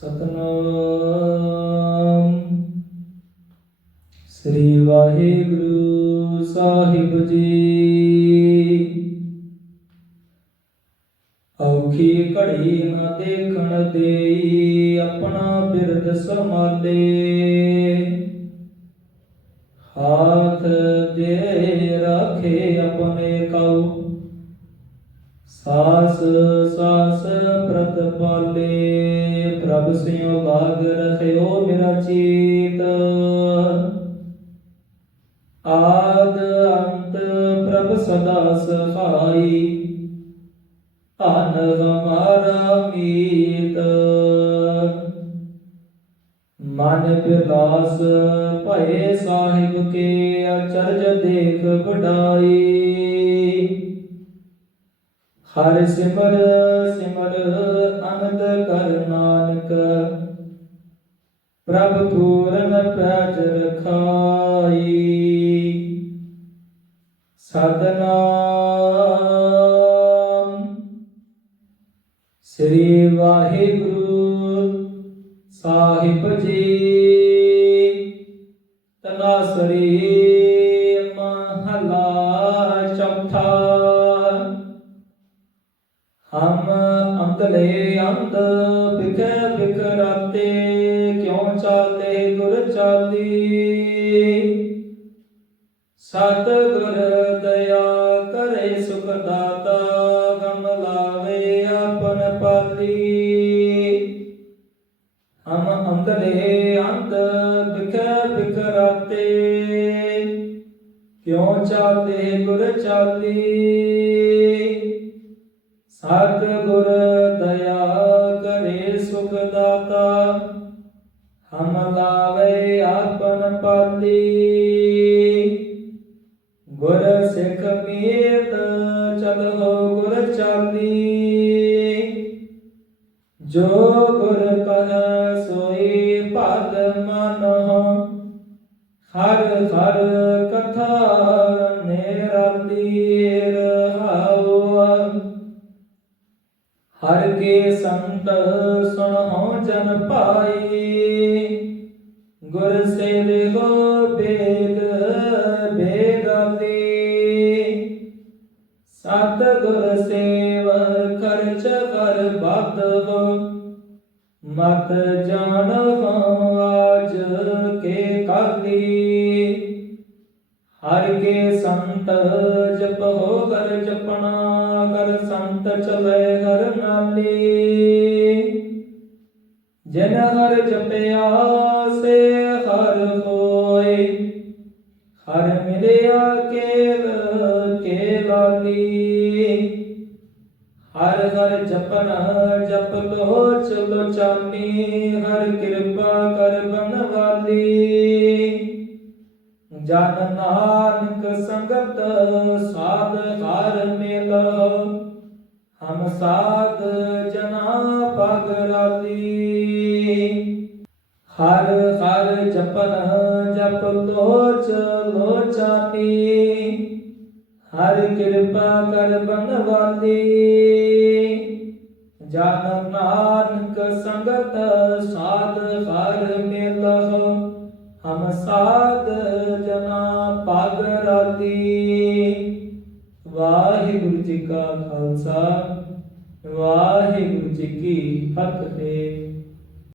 ਸਤਨਾਮ। ਸ੍ਰੀ ਵਾਹਿਗੁਰੂ ਸਾਹਿਬ ਜੀ। ਔਖੀ ਘੜੀ ਨਾ ਦੇਖਣ ਦੇਈ ਆਪਣਾ ਬਿਰਦ ਸੰਭਾਲੇ। ਹਾਥ ਸਾਸ ਸਾਸ ਪ੍ਰਤ ਪਾਲੇ, ਪ੍ਰਭ ਸਿਉ ਲਾਗ ਰਖਿਓ ਮੇਰਾ ਚੀਤ। ਆਦ ਅੰਤ ਪ੍ਰਭ ਸਦਾ ਸਹਾਈ ਅਨ ਹਮਾਰਾ ਮੀਤ। ਮਨ ਬਿਲਾਸ ਭਏ ਸਾਹਿਬ ਕੇ, ਅਚਰਜ ਦੇਖ ਵਡਾਈ। ਹਰ ਸਿਮਰ ਸਿਮਰ ਅਨੰਦ ਕਰ ਨਾਨਕ। ਪ੍ਰਭ ਪੂਰਨ ਪੈਜ ਰਖਾਈ। ਸਤਨਾਮ। ਸ੍ਰੀ ਵਾਹਿਗੁਰੂ ਸਾਹਿਬ ਜੀ। ਤਨਾਸਰੀ ਮਹਲਾ ਚੌਥਾ। ਹਮ ਅੰਤਲੇ ਅੰਤ ਬਿਕੈ ਬਿਕਰਾਤੇ ਕਿਉ ਚਾਲੇ ਗੁਰ ਚਾਲੀ? ਸਤ ਗੁਰ ਦਇਆ ਕਰੇ ਸੁਖ ਦਾਤਾ ਗਮ ਲਾਵੇ ਆਪਨ ਪਾਲੀ। ਹਮ ਅੰਤਲੇ ਅੰਤ ਬਿਕੈ ਬਿਕਰਾਤੇ ਕਿਉ ਚਾਲੇ ਗੁਰ ਚਾਲੀ? ਸਤ ਗੁਰ ਦਇਆ ਕਰੇ ਸੁਖ ਦਾਤਾ ਹਮ ਲਾਵੇ ਆਪਨ ਪਾਲੀ। ਗੁਰ ਸਿੱਖ ਮੀਤ ਚਲੋ ਗੁਰ ਚਾਲੀ। ਜੋ ਗੁਰ ਕਹ ਸੋਈ ਭਗ ਮਨਹੁ ਹਰ ਹਰ ਕਥਾ ਹਰ ਕੇ ਸੰਤ ਸੁਣੋ ਜਨ ਪਾਈ ਗੁਰ ਸੇਵਿਓ ਬੇਗ ਬੇਗਾਤੀ ਸਤ ਗੁਰ ਸੇਵ ਖਰਚ ਕਰ ਬਦਹੁ ਮਤ ਜਾਣਹੁ ਆਜ ਕੇ ਕਾਲੀ ਹਰ ਕੇ ਸੰਤ ਜਪੋ ਕਰ ਜਪਣਾ ਕਰ ਸੰਤ ਚਲੇ ਹਰ ਨਾਲੀ। ਜਿਨ ਹਰ ਜਪਿਆ, ਸੇ ਹਰ ਹੋਏ। ਹਰ ਮਿਲਿਆ ਕੇਲ ਕੇਲਾਲੀ ਹਰ ਹਰ ਜਪਨ, ਜਪ ਲੋ, ਚਲੋ ਚਾਨੀ। ਹਰ ਕਿਰਪਾ ਕਰ ਬਨਵਾਲੀ ਜਨ ਨਾਨਕ ਸੰਗਤ ਸਾਧ ਹਰ ਮਿਲ। ਹਮ ਸਾਧ ਜਨਾ ਪਗ ਰਾਲੀ ਹਰ ਹਰ ਜਪਨ ਜਪ ਲੋਚ, ਲੋਚਾਨੀ। ਹਰ ਕਿਰਪਾ ਕਰ ਬਨਵਾਲੀ। ਜਨ ਨਾਨਕ ਸੰਗਤ ਸਾਧ ਹਰ ਮਿਲ। ਹਮ ਸਾਧ ਜਨਾ ਪਗ ਰਾਤੀ। ਵਾਹਿਗੁਰੂ ਜੀ ਕਾ ਖਾਲਸਾ ਵਾਹਿਗੁਰੂ ਜੀ ਕੀ ਫਤਿਹ।